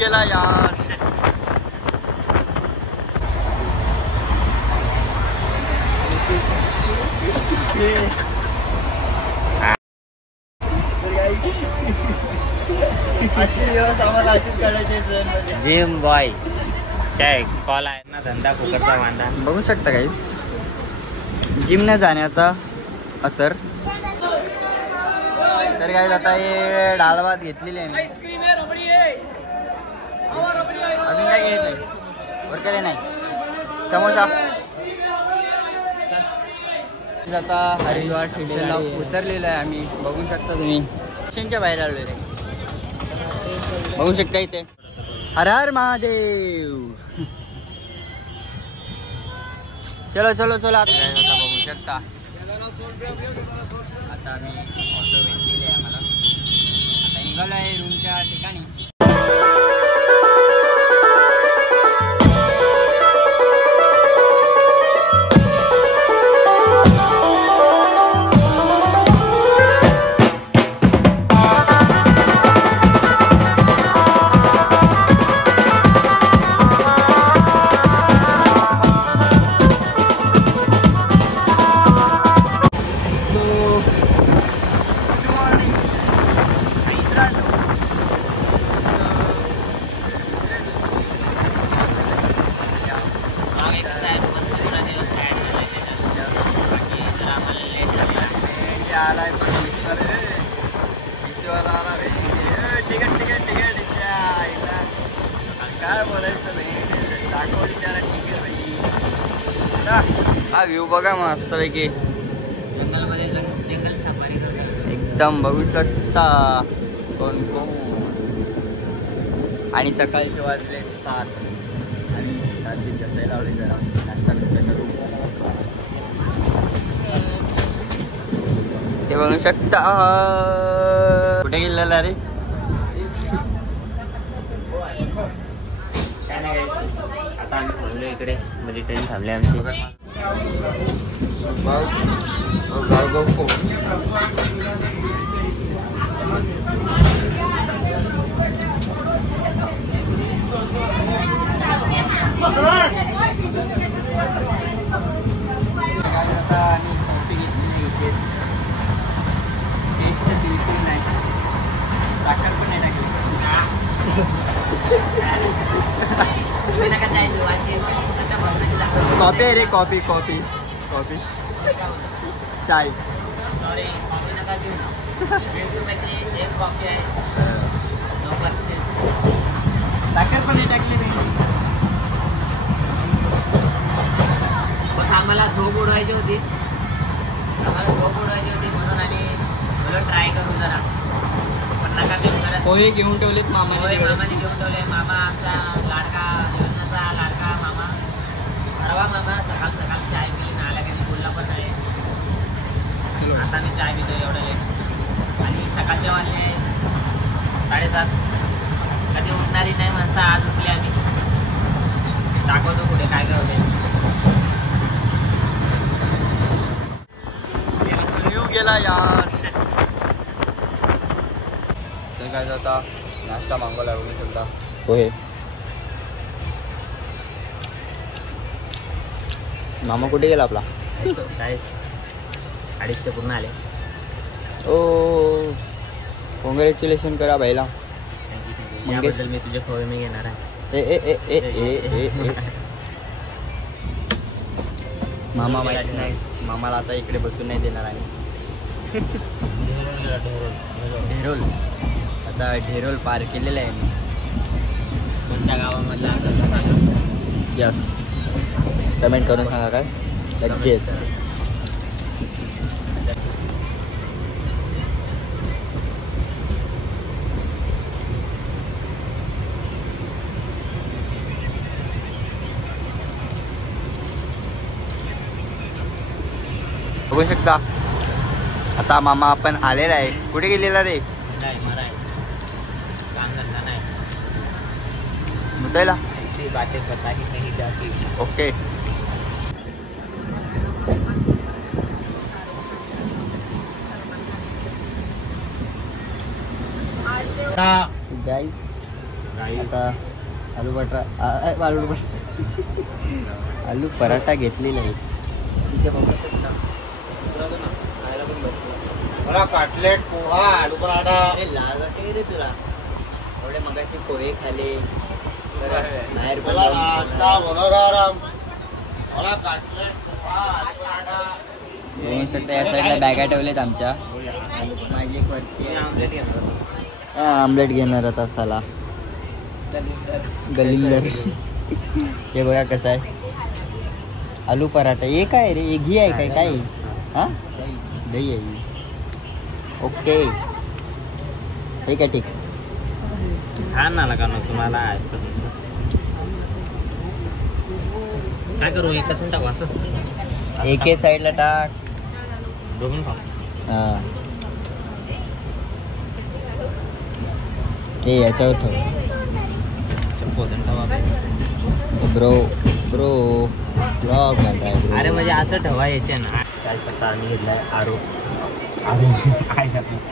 गेला यार. Gym boy काय कॉल आहे ना, धंदा फुकटचा वांदा. बघू शकता गाईस जिम न जाण्याचा असर. तर काय आता हे डाळ भात घेतलेली आहे. अजून काय घ्यायचंय बरं नाही. समोसा. आता हरिद्वार स्टेशनला उतरलेलं आहे आम्ही. बघू शकता तुम्ही स्टेशनच्या बाहेर आलेलो आहे. बघू शकता इथे हर हर महादेव. चलो चलो चलो. आता बघू शकता आता आम्ही ऑटो भेटलेले आहे आम्हाला. आता निघालो आहे रूमच्या ठिकाणी. काय बोलायचं हा व्ह्यू बघा मस्त पैकी. जंगलमध्ये जंगल सफारी करतात एकदम. बघू शकता कोण कोण. आणि सकाळचे वाजले 7 आणि रात्री जसायला लावले जरा नाश्ता बिस्टा करू. ते बघू शकता. कुठे गेलेला रे. काय नाही आता आम्ही थांबलो इकडे, म्हणजे ट्रेन थांबली आमची. आता आम्ही कॉफी घेतली इथे. टेस्ट बिलकुल नाही. साखर पण नाही टाकली. कॉफी आहे रे. कॉफी कॉफी कॉफी चाय. सॉरी कॉफी नका देऊ ना. 20 रुपयाची एक कॉफी आहे. साखर पण नाही टाकली मी. पण आम्हाला झोप उडवायची होती. म्हणून आणि बोललो ट्राय करू जरा. पण नका देऊ जरा. पोहे घेऊन ठेवलेत मामाने. मामाने घेऊन ठेवले. मामा आमचा लाडका योजनाचा लाडका मामा. परवा मामा सकाळ चाय पिली ना आल्या कधी बोलला पण नाही. आता मी चाय पितो एवढं लेट. आणि सकाळच्या वाजले 7:30. कधी उठणारी नाही माणसं आज उठले आम्ही. दाखवतो पुढे काय काय होते. गेला यार. तर काय आता नाश्ता मागवला बघू शकता. पोहे. मामा कुठे गेला आपला. काय 250 पूर्ण आले. ओ कॉंग्रॅच्युलेशन करा भाईला. याबद्दल मी तुझे पोहे मी घेणार आहे. ए ए ए ए ए ए. मामा माहित नाही. मामाला आता इकडे बसून नाही देणार आहे. ढेरोल. आता ढेरोल पार केलेलं आहे मी. कोणत्या गावामधला. यस. कमेंट करून सांगा काय लगेच. बघू शकता आता मामा आपण आलेला आहे. कुठे गेलेला रे. मुद्दायला. ओके. गाइस आता आलू पराठा घेतलेला आहे तिथे बघू शकता. मला कटलेट पोहा आलू पराठा लाल वाटे रे तुला एवढे मगाशी पोहे खाले बाहेर पण मला नाश्ता बनवणार मला कटलेट पोहा आलू पराठा. बघू शकता या साईडला बॅगा ठेवलेत आमच्या. माझी एक वरती आमलेट घेणार आता साला गलिंदर. हे बघा कसं आहे आलू पराठा. हे काय रे, हे घी आहे काय काय हा दही आहे. ओके ठीक आहे ठीक. छान ना लगा ना तुम्हाला. काय करू एक कसं टाकू असं एके साईडला टाक. दोघं खाऊ. हा हे याच्यावर ठेव. ब्रो ब्रो ब्लॉग म्हणताय ब्रो. अरे म्हणजे असं ठेवा याचे ना. काय सत्ता आम्ही घेतलाय आरू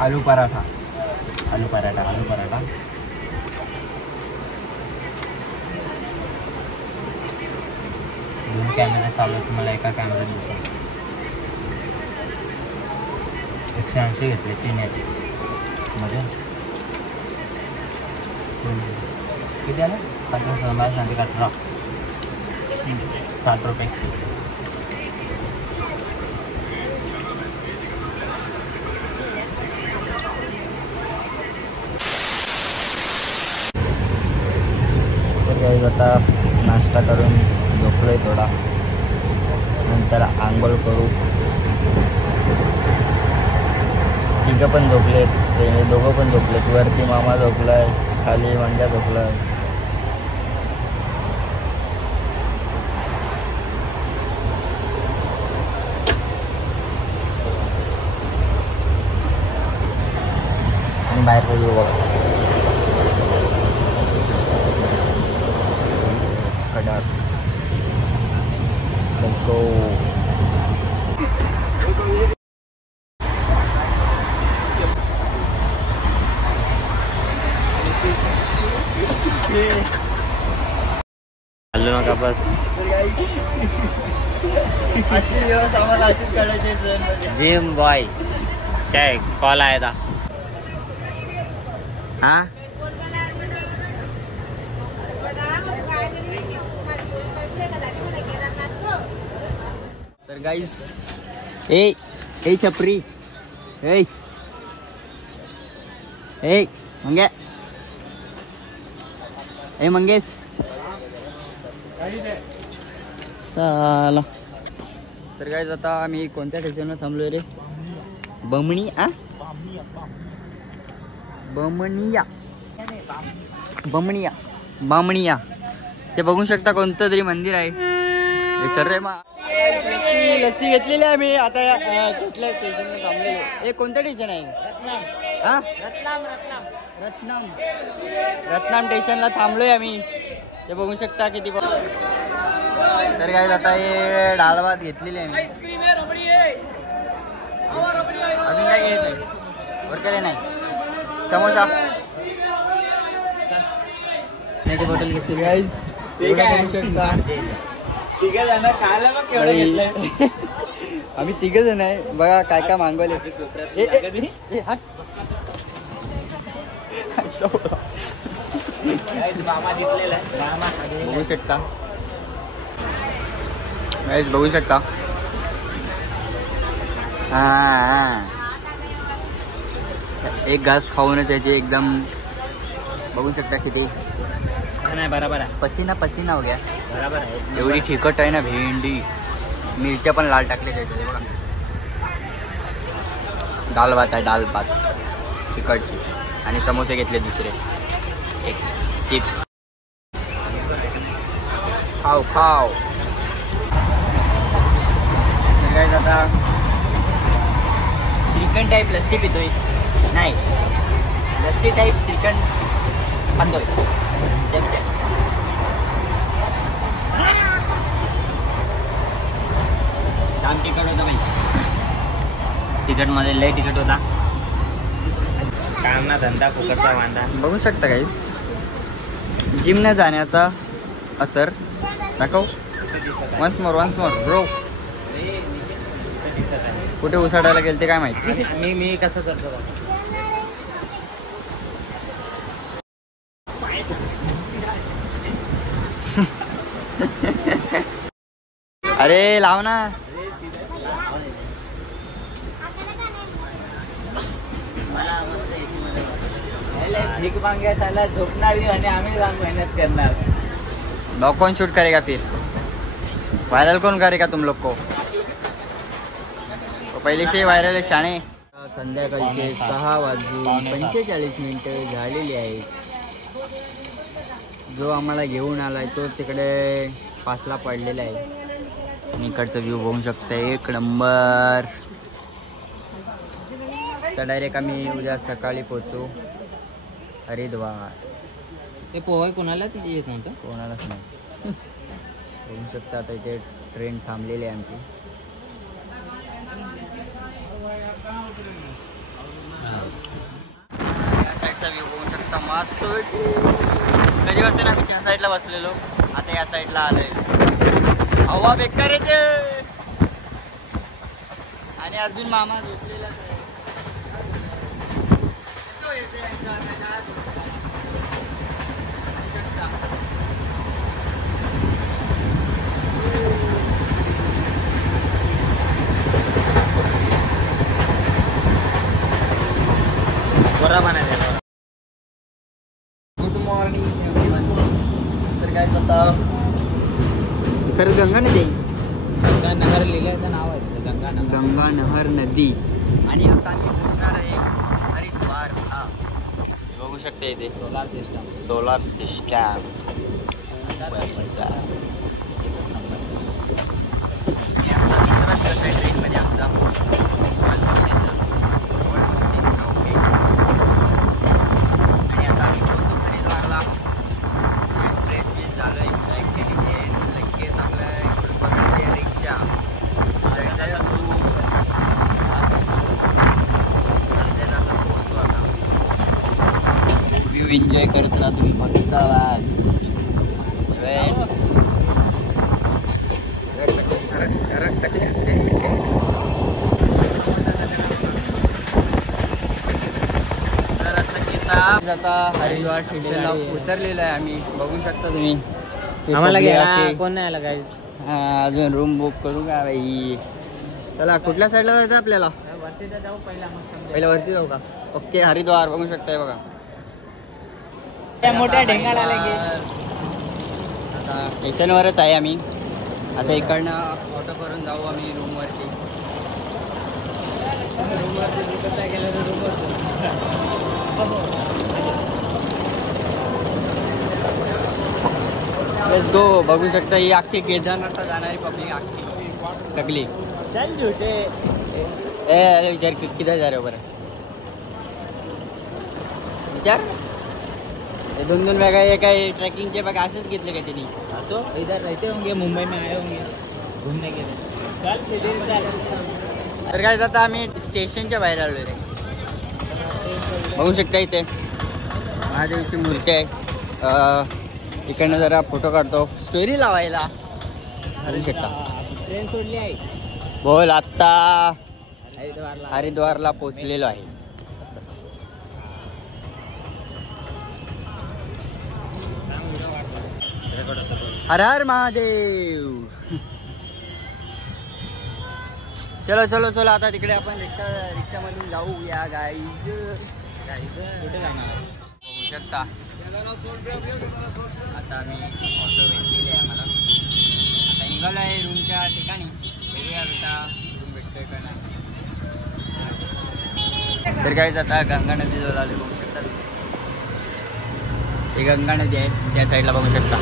आलू पराठा. आलू पराठा दोन कॅमेरा चालू आहे. तुम्हाला एका कॅमेरा दिसेल. 180 घेतले चिन्याचे मध्ये किती आलं 18 60 रुपये. आता नाश्ता करून झोपलोय थोडा. नंतर आंघोळ करू. तिघं पण झोपलेत. ते दोघं पण झोपलेत. वरती मामा झोपलाय, खाली मंड्या झोपलाय. आणि बाहेरचा व्ह्यू बघा. Let's go. हल्लो नका बस. जिम बॉय काय कॉल आहे था. हा तर गाईस ए छपरी ए मंगेश साला. तर गाईस आता आम्ही कोणत्या स्टेशनला थांबलोय रे. बामणिया ते बघू शकता कोणतं तरी मंदिर आहे. चल रे मा लस्सी घेतलेली आहे आम्ही. आता कुठल्या स्टेशनला थांबलेलो. हे कोणतं स्टेशन आहे हा रत्नाम स्टेशनला थांबलोय आम्ही. ते बघू शकता किती. तर काय आता हे डाळ भात घेतलेली आहे. अजून काय घ्यायचंय वर काय नाही. समोसा बॉटल घेतली आम्ही तिघ जण आहे. बघा काय काय मागवले. बघू शकता बघू शकता. हा एक घास खाऊनच त्याचे एकदम बघू शकता किती बराबर आहे. पसीना हो गया. बराबर आहे. एवढी तिखट आहे ना भेंडी. मिरच्या पण लाल टाकले त्याचे बघा. दाल भात आहे दाल भात तिखटची. आणि समोसे घेतले दुसरे एक चिप्स. खाव आता श्रीखंड टाईप लस्सी पितोय. नाही लस्सी टाईप श्रीखंड खातोय. दाम तिखट होता भाई. तिखट मध्ये लय तिखट होता. काम ना धंदा फुकटचा वांदा. बघू शकता गाईस जिम न जाण्याचा असर दाखव. Once more bro. कुठे उसाडायला गेल ते काय माहिती. मी कसं करतो अरे लाव ना. भीक मागायला झोपणार आणि आम्ही जाऊन मेहनत करणार. ब्लॉग कौन शूट करेगा फिर? वायरल कौन करेगा तुम लोग को? तो पहिले से वायरल आहे शाणे. संध्याकाळचे 6:45 झालेली आहेत. जो आम्हाला घेऊन आलाय तो तिकडे पासला पडलेला आहे. आणि इकडचा व्ह्यू बघू शकता, एक नंबर. तर डायरेक्ट आम्ही उद्या सकाळी पोहोचू हरिद्वार. ते पोहाय कोणाला येत नव्हतं, कोणालाच नाही. बघू शकता आता इथे ट्रेन थांबलेली आहे आमची. या साईडचा व्ह्यू बघू शकता, मस्त. कधी बसून आम्ही त्या साईडला बसलेलो, आता या साईडला आलोय. हवा बेकार येते आणि अजून मामा झोपलेलाच आहे. Good morning everyone. तर काय बताव, खरं गंगा नदी, गंगा नगर लिहिल्याचं नाव आहे गंगा नहर नदी. आणि आता आम्ही पोहोचणार आहे हरिद्वार. हा बघू शकते इथे सोलार सिस्टम. ट्रेनमध्ये आमचा आणि आता आम्ही पोहोचू हरिद्वारला. एक्सप्रेस बीस झालं, लगेच आपलं रिक्षा पोहोचू. आता व्ह्यू एन्जॉय करत राहा तुम्ही फक्त. आता हरिद्वार स्टेशनला उतरलेलं आहे आम्ही. बघू शकता तुम्ही. आम्हाला घ्या कोण नाही आला काय. अजून रूम बुक करू का बाई? चला, कुठल्या साईडला जायचं आपल्याला? वरती जाऊ पहिला वरती जाऊ का? ओके, हरिद्वार बघू शकताय बघा. मोठ्या ढेंगाला आता स्टेशनवरच आहे आम्ही. आता इकडनं ऑटो करून जाऊ आम्ही रूमवरती. Let's go. बघू शकता ही अख्खी केदारनाथला जाणारी पब्लिक अख्खी टकली. विचार किती जा रे बरं विचार. 2-2 बॅगा काय ट्रॅकिंगचे बॅग असेच घेतले का त्यांनी? तो इधर रहते होंगे, मुंबई में आए होंगे घूमने के लिए. तर काय आता आम्ही स्टेशनच्या बाहेर आलो रे. बघू शकता इथे महादेवची मूर्ती आहे. इकडनं जरा फोटो काढतो स्टोरी लावायला. बघू शकता ट्रेन सोडली आहे. बोल, आत्ता हरिद्वारला हरिद्वारला पोहोचलेलो आहे. हर हर महादेव. चलो चलो चलो, आता तिकडे आपण रिक्षामधून जाऊया गाईज. कुठे जाणार? बघू शकता आता आम्ही ऑटो भेटलेले आहे आम्हाला. आता निघालो आहे रूमच्या ठिकाणी. बघूया आता रूम भेटतोय का नाही. तर काहीच आता गंगा नदी जवळ आले. बघू शकता ही गंगा नदी आहे, त्या साईडला बघू शकता.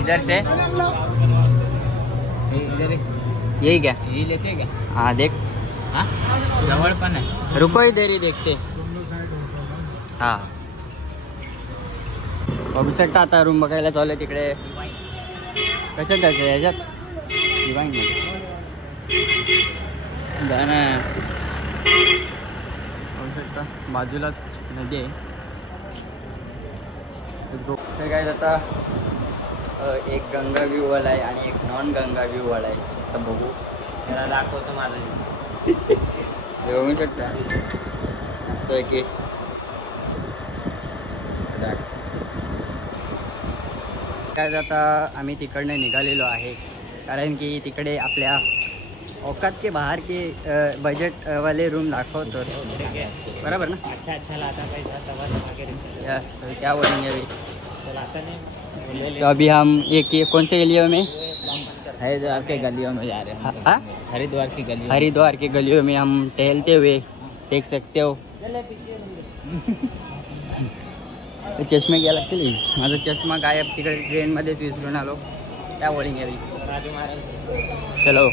इधर से यही क्या? यही लेते क्या? हाँ देख. हाँ जवळ पण आहे. रुको इधर ही देखते. हा बघू शकता आता रूम बघायला चालू आहे तिकडे. कशात जायचं याच्यात? बाजूलाच नदी आहे. तर काय आता एक गंगा व्ह्यू वाला आहे आणि एक नॉन गंगा व्ह्यू वाला आहे. आता बघू, त्याला दाखवतो माझं. हे बघू शकता तर की काय आता आम्ही तिकडनं निघालेलो आहे, कारण की तिकडे आपल्या औकात के बाहर के बजट वाले रूम दाखवतो. बराबर ना? अच्छा अच्छा लाता पैसा तवा यस. क्या बोलेंगे अभी? लाता नहीं. तो अभी हम कौन से गलियों में? हरिद्वार के गलियों में जा रहे हैं. हाँ? हरिद्वार की गलियों. हरिद्वार के गलियों में हम टहलते हुए देख सकते हो. चष्मे घ्या लागतील. माझा चष्मा गायब, तिकडे ट्रेनमध्येच विसरून आलो. क्या बोलेंगे अभी? राजू महाराज. चलो.